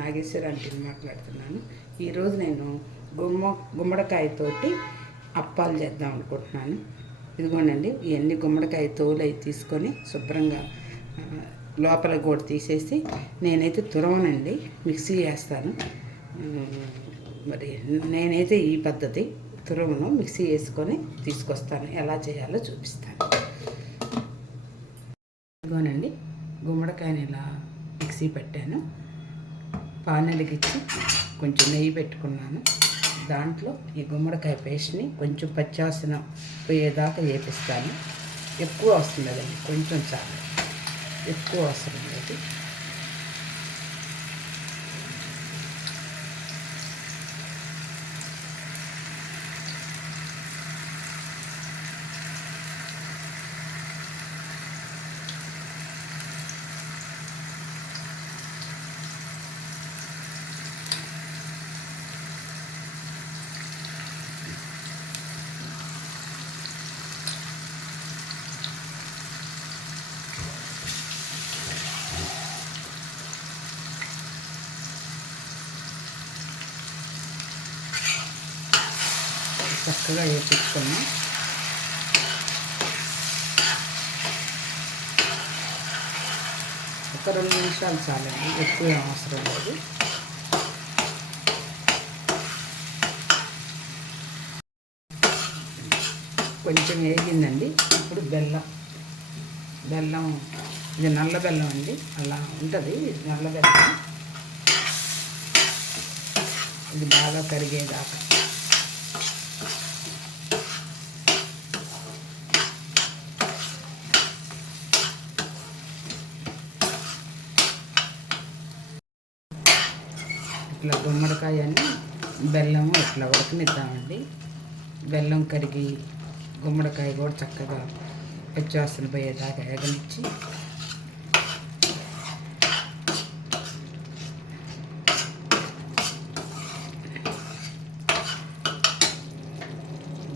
నాగేశ్వర ఆంటీని మాట్లాడుతున్నాను. ఈరోజు నేను గుమ్మడికాయతోటి అప్పాలు చేద్దాం అనుకుంటున్నాను. ఇదిగోనండి, ఇవన్నీ గుమ్మడికాయ తోలు అవి తీసుకొని శుభ్రంగా లోపల కూడా తీసేసి నేనైతే తురవనండి, మిక్సీ వేస్తాను. మరి నేనైతే ఈ పద్ధతి తురవను, మిక్సీ వేసుకొని తీసుకొస్తాను. ఎలా చేయాలో చూపిస్తాను. ఇదిగోనండి, గుమ్మడికాయని ఇలా మిక్సీ పెట్టాను. పానెలకిచ్చి కొంచెం నెయ్యి పెట్టుకున్నాను. దాంట్లో ఈ గుమ్మడికాయ పేస్ట్ని కొంచెం పచ్చివాసన పోయేదాకా వేపిస్తాను. ఎక్కువ వస్తుంది కదండి, కొంచెం చాలు, ఎక్కువ అవసరం లేదు. చక్కగా వేపించుకున్నాం. ఒక 2 నిమిషాలు చాలండి, ఎక్కువ అవసరం లేదు. కొంచెం వేగిందండి. ఇప్పుడు బెల్లం ఇది నల్ల బెల్లం అండి, అలా ఉంటుంది. ఇది నల్ల బెల్లం, ఇది బాగా కరిగేదాకా. ఇట్లా గుమ్మడికాయని బెల్లము ఇట్లా ఉడకనిద్దామండి. బెల్లం కరిగి గుమ్మడికాయ కూడా చక్కగా పచ్చివాసన పోయేదాకా ఎగనిచ్చి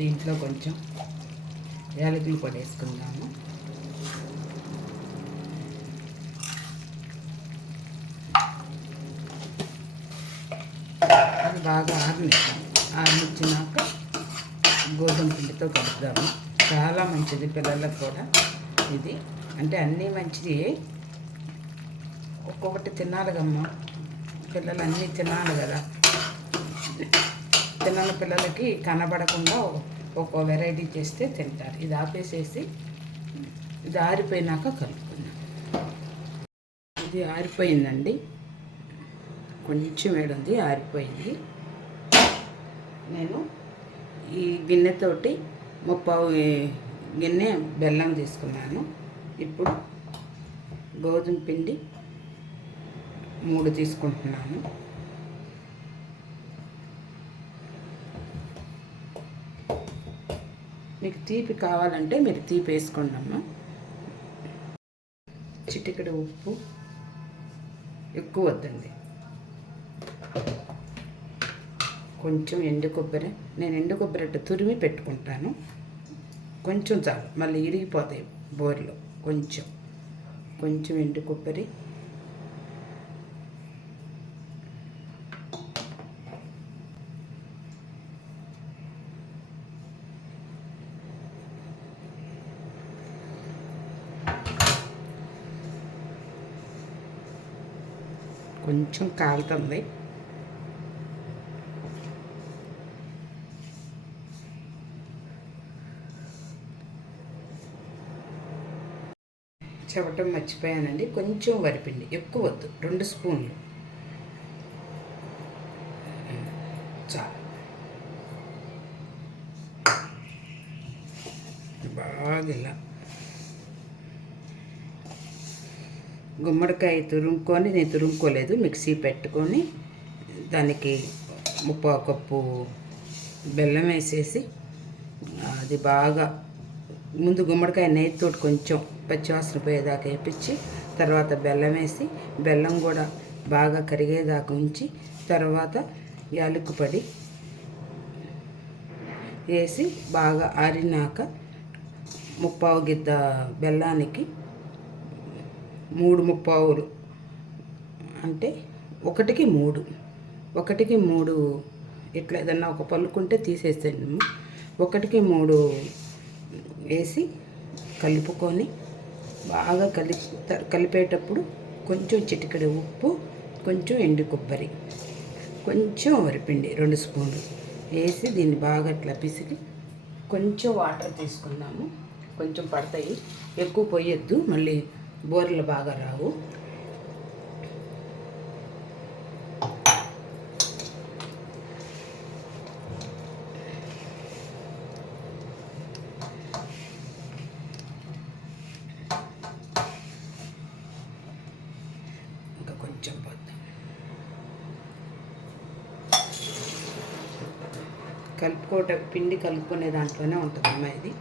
దీంట్లో కొంచెం యాలకులు పొడి వేసుకుందాము. అది బాగా ఆరనిచ్చినాక గోధుమ పిండితో కలుపుదాము. చాలా మంచిది పిల్లలకు కూడా. ఇది అంటే అన్నీ మంచిది, ఒక్కొక్కటి తినాలి కమ్మా. పిల్లలు అన్నీ తినాలి కదా. తినని పిల్లలకి కనబడకుండా ఒక్కో వెరైటీ చేస్తే తింటారు. ఇది ఆపేసేసి ఇది ఆరిపోయినాక కలుపుకుందాం. ఇది ఆరిపోయిందండి, కొంచెం వేడుంది, ఆరిపోయింది. నేను ఈ గిన్నెతోటి 30 గిన్నె బెల్లం తీసుకున్నాను. ఇప్పుడు గోధుమ పిండి 3 తీసుకుంటున్నాను. మీకు తీపి కావాలంటే మీరు తీపి వేసుకోండి అమ్మ. చిటికెడు ఉప్పు, ఎక్కువ వద్దండి. కొంచెం ఎండు కొబ్బరి, నేను ఎండు కొబ్బరి అట్ట తురిమి పెట్టుకుంటాను. కొంచెం చాలు, మళ్ళీ ఇరిగిపోతాయి బోర్లో. కొంచెం ఎండు కొబ్బరి, కొంచెం కాలుతుంది. చెప్పటం మర్చిపోయానండి, కొంచెం వరిపిండి, ఎక్కువ వద్దు, 2 స్పూన్లు చాలు. బాగా ఇలా గుమ్మడికాయ తురుముకొని, నేను తురుముకోలేదు, మిక్సీ పెట్టుకొని దానికి 3/4 కప్పు బెల్లం వేసేసి అది బాగా ముందు గుమ్మడికాయ నెయ్యితో కొంచెం పచ్చివాసన పోయేదాకా వేపించి తర్వాత బెల్లం వేసి, బెల్లం కూడా బాగా కరిగేదాకా ఉంచి తర్వాత యాలక్కు పొడి వేసి బాగా ఆరినాక 3/4 గిద్ద బెల్లానికి 3 3/4 అంటే ఒకటికి మూడు ఇట్లా ఏదన్నా ఒక పలుకుంటే తీసేసాను. ఒకటికి మూడు వేసి కలుపుకొని బాగా కలిపేటప్పుడు కొంచెం చిటికెడు ఉప్పు, కొంచెం ఎండు కొబ్బరి, కొంచెం వరిపిండి 2 స్పూన్లు వేసి దీన్ని బాగా ఇట్లా పిసికి కొంచెం వాటర్ తీసుకున్నాము. కొంచెం పడతాయి, ఎక్కువ పోయొద్దు, మళ్ళీ బూరెలు బాగా రావు. ఇంకా కొంచెం పోద్దాం. పిండి కలుపుకునే దాంట్లోనే ఉంటుందమ్మా ఇది.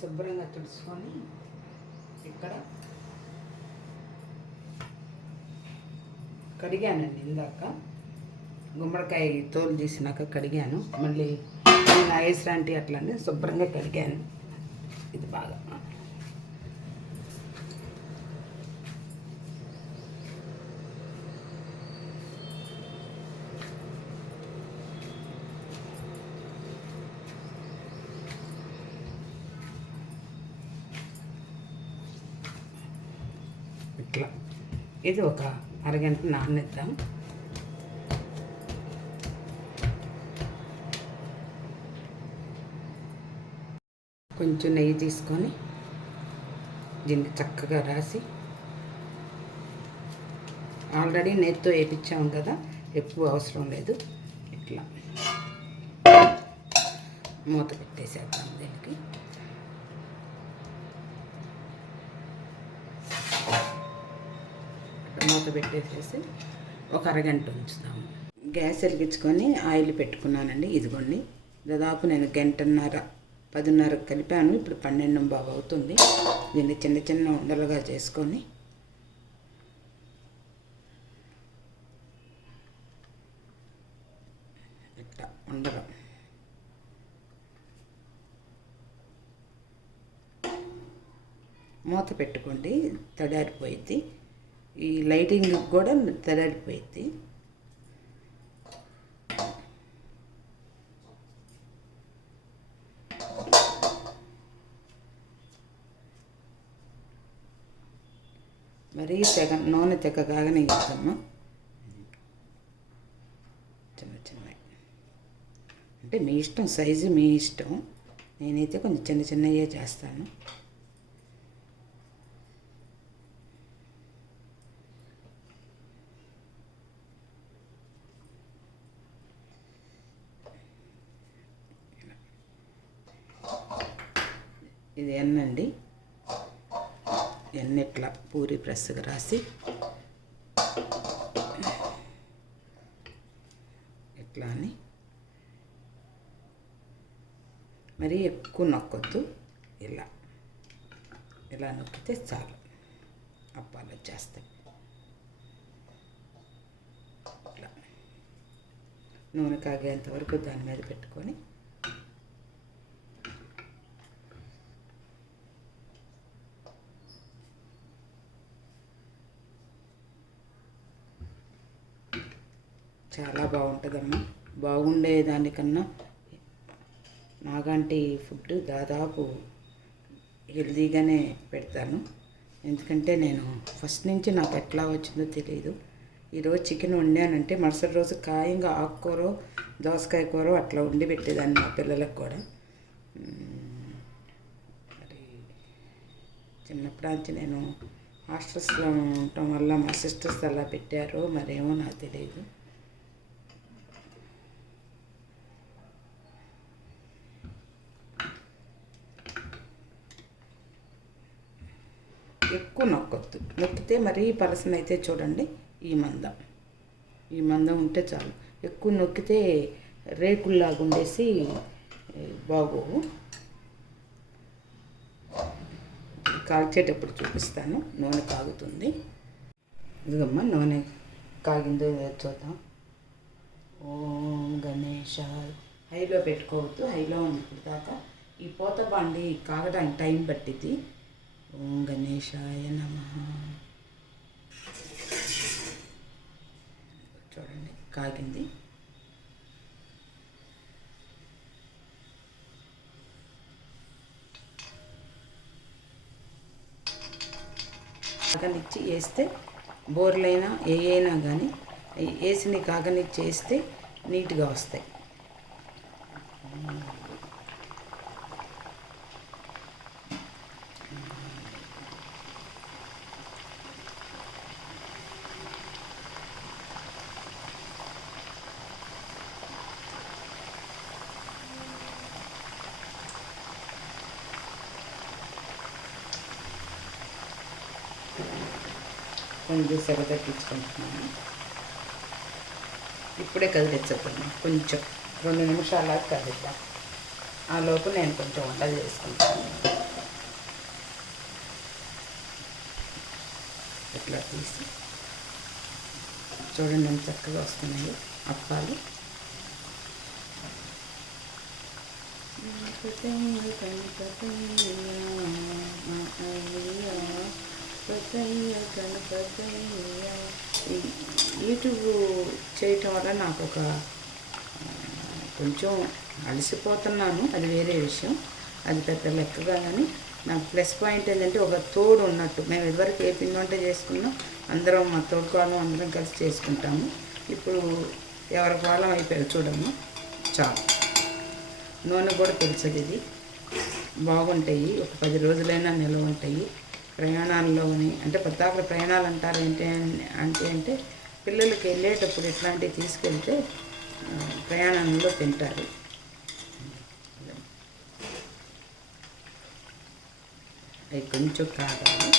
శుభ్రంగా తుడుచుకొని ఇక్కడ కడిగానండి. ఇందాక గుమ్మడికాయ తోలు తీసినాక కడిగాను. మళ్ళీ ఐస్ లాంటి అట్లనే శుభ్రంగా కడిగాను. ఇది బాగా ఇట్లా ఇది ఒక అరగంట నాననిద్దాం. కొంచెం నెయ్యి తీసుకొని దీన్ని చక్కగా రాసి, ఆల్రెడీ నెయ్యితో వేయించాము కదా, ఎక్కువ అవసరం లేదు. ఇట్లా మూత పెట్టేసేద్దాం. దీనికి మూత పెట్టేసేసి ఒక అరగంట ఉంచుతాము. గ్యాస్ వెలిగించుకొని ఆయిల్ పెట్టుకున్నానండి. ఇదిగోండి, దాదాపు నేను 10:30 కలిపాను. ఇప్పుడు 12:15 అవుతుంది. దీన్ని చిన్న చిన్న ఉండలుగా చేసుకొని ఇట్లా ఉండలు మూత పెట్టుకోండి, తడారిపోయింది. ఈ లైటింగ్ కూడా తడారిపోయింది. మరీ నూనె కాగానే ఇస్తామా. చిన్న చిన్నవి అంటే మీ ఇష్టం, సైజు మీ ఇష్టం. నేనైతే కొంచెం చిన్న చిన్నవే చేస్తాను. ఇది ఎన్నండి. ఎన్న ఇట్లా పూరి ప్రెస్గా రాసి ఇట్లా అని మరీ ఎక్కువ నొక్కొద్దు. ఇలా నొక్కితే చాలు, అప్పాలు వచ్చేస్తాయి. ఇట్లా నూనె కాగేంత వరకు దాని మీద పెట్టుకొని చాలా బాగుంటుందమ్మా. బాగుండేదానికన్నా నాగంటి ఫుడ్ దాదాపు హెల్తీగానే పెడతాను. ఎందుకంటే నేను ఫస్ట్ నుంచి నాకు ఎట్లా వచ్చిందో తెలియదు. ఈరోజు చికెన్ వండానంటే మరుసటి రోజు ఖాయంగా ఆకుకూర, దోసకాయ కూర అట్లా వండి పెట్టేదాన్ని మా పిల్లలకు కూడా. మరి చిన్నప్పటి నుంచి నేను హాస్టల్స్లో ఉండటం వల్ల మా సిస్టర్స్ అలా పెట్టారో మరేమో నాకు తెలియదు. ఎక్కువ నొక్కొద్దు, నొక్కితే మరీ పలసనైతే చూడండి ఈ మందం ఉంటే చాలు. ఎక్కువ నొక్కితే రేకుల్లాగా ఉండేసి బాగోవు. కాల్చేటప్పుడు చూపిస్తాను. నూనె కాగుతుంది. ఇదిగమ్మా నూనె కాగిందో చూద్దాం. ఓం గణేశాయ. హైలో పెట్టుకోవద్దు, హైలో ఉంది ఇప్పుడు దాకా. ఈ పోత బాండి కాగడానికి టైం పట్టింది. ఓం గణేశాయ నమః. చూడండి కాగింది. కాగనిచ్చి వేస్తే బోర్లైనా ఏ అయినా కానీ వేసిని కాగనిచ్చి వేస్తే నీట్గా వస్తాయి. కొంచెం సెగ తగ్గించుకుంటున్నాను. ఇప్పుడే కదిలించకుండా కొంచెం 2 నిమిషాలు కదిలిద్దాం. ఆ లోపు నేను కొంచెం వంటలు చేసుకుంటాను. ఇట్లా తీసి చూడండి ఎంత చక్కగా వస్తున్నాయి అప్పాలు. యూట్యూబ్ చేయటం వల్ల నాకు కొంచెం అలసిపోతున్నాను, అది వేరే విషయం. అది పెద్ద లెక్కగా కానీ నాకు ప్లస్ పాయింట్ ఏంటంటే ఒక తోడు ఉన్నట్టు. మేము ఇదివరకు ఏ పిండి వంట చేసుకున్నాం అందరం మా తోడుకోవడం అందరం కలిసి చేసుకుంటాము. ఇప్పుడు ఎవరికి వాళ్ళం అయిపోయారు చూడమ్మా. చాలు. నూనె కూడా తెలుసది. ఇది బాగుంటాయి, ఒక 10 రోజులైనా నిల్వ ఉంటాయి. ప్రయాణాల్లోని అంటే పద్దాకుల ప్రయాణాలు అంటారు అంటే పిల్లలకి వెళ్ళేటప్పుడు ఇట్లాంటివి తీసుకెళ్తే ప్రయాణంలో తింటారు. అవి కొంచెం కాగాలి.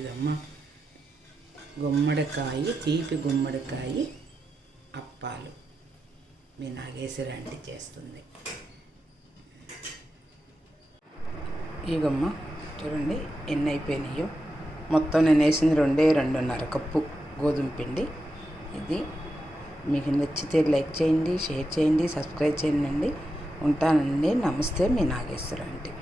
ఇదమ్మా గుమ్మడికాయ, తీపి గుమ్మడికాయ అప్పాలు మీ నాగేశ్వరి ఆంటీ చేస్తుంది. ఇవమ్మ చూడండి ఎన్ని అయిపోయినాయో. మొత్తం నేను వేసింది 2.5 కప్పు గోధుమ పిండి. ఇది మీకు నచ్చితే లైక్ చేయండి, షేర్ చేయండి, సబ్స్క్రైబ్ చేయండి. ఉంటానండి. నమస్తే, మీ నాగేశ్వరి ఆంటీ.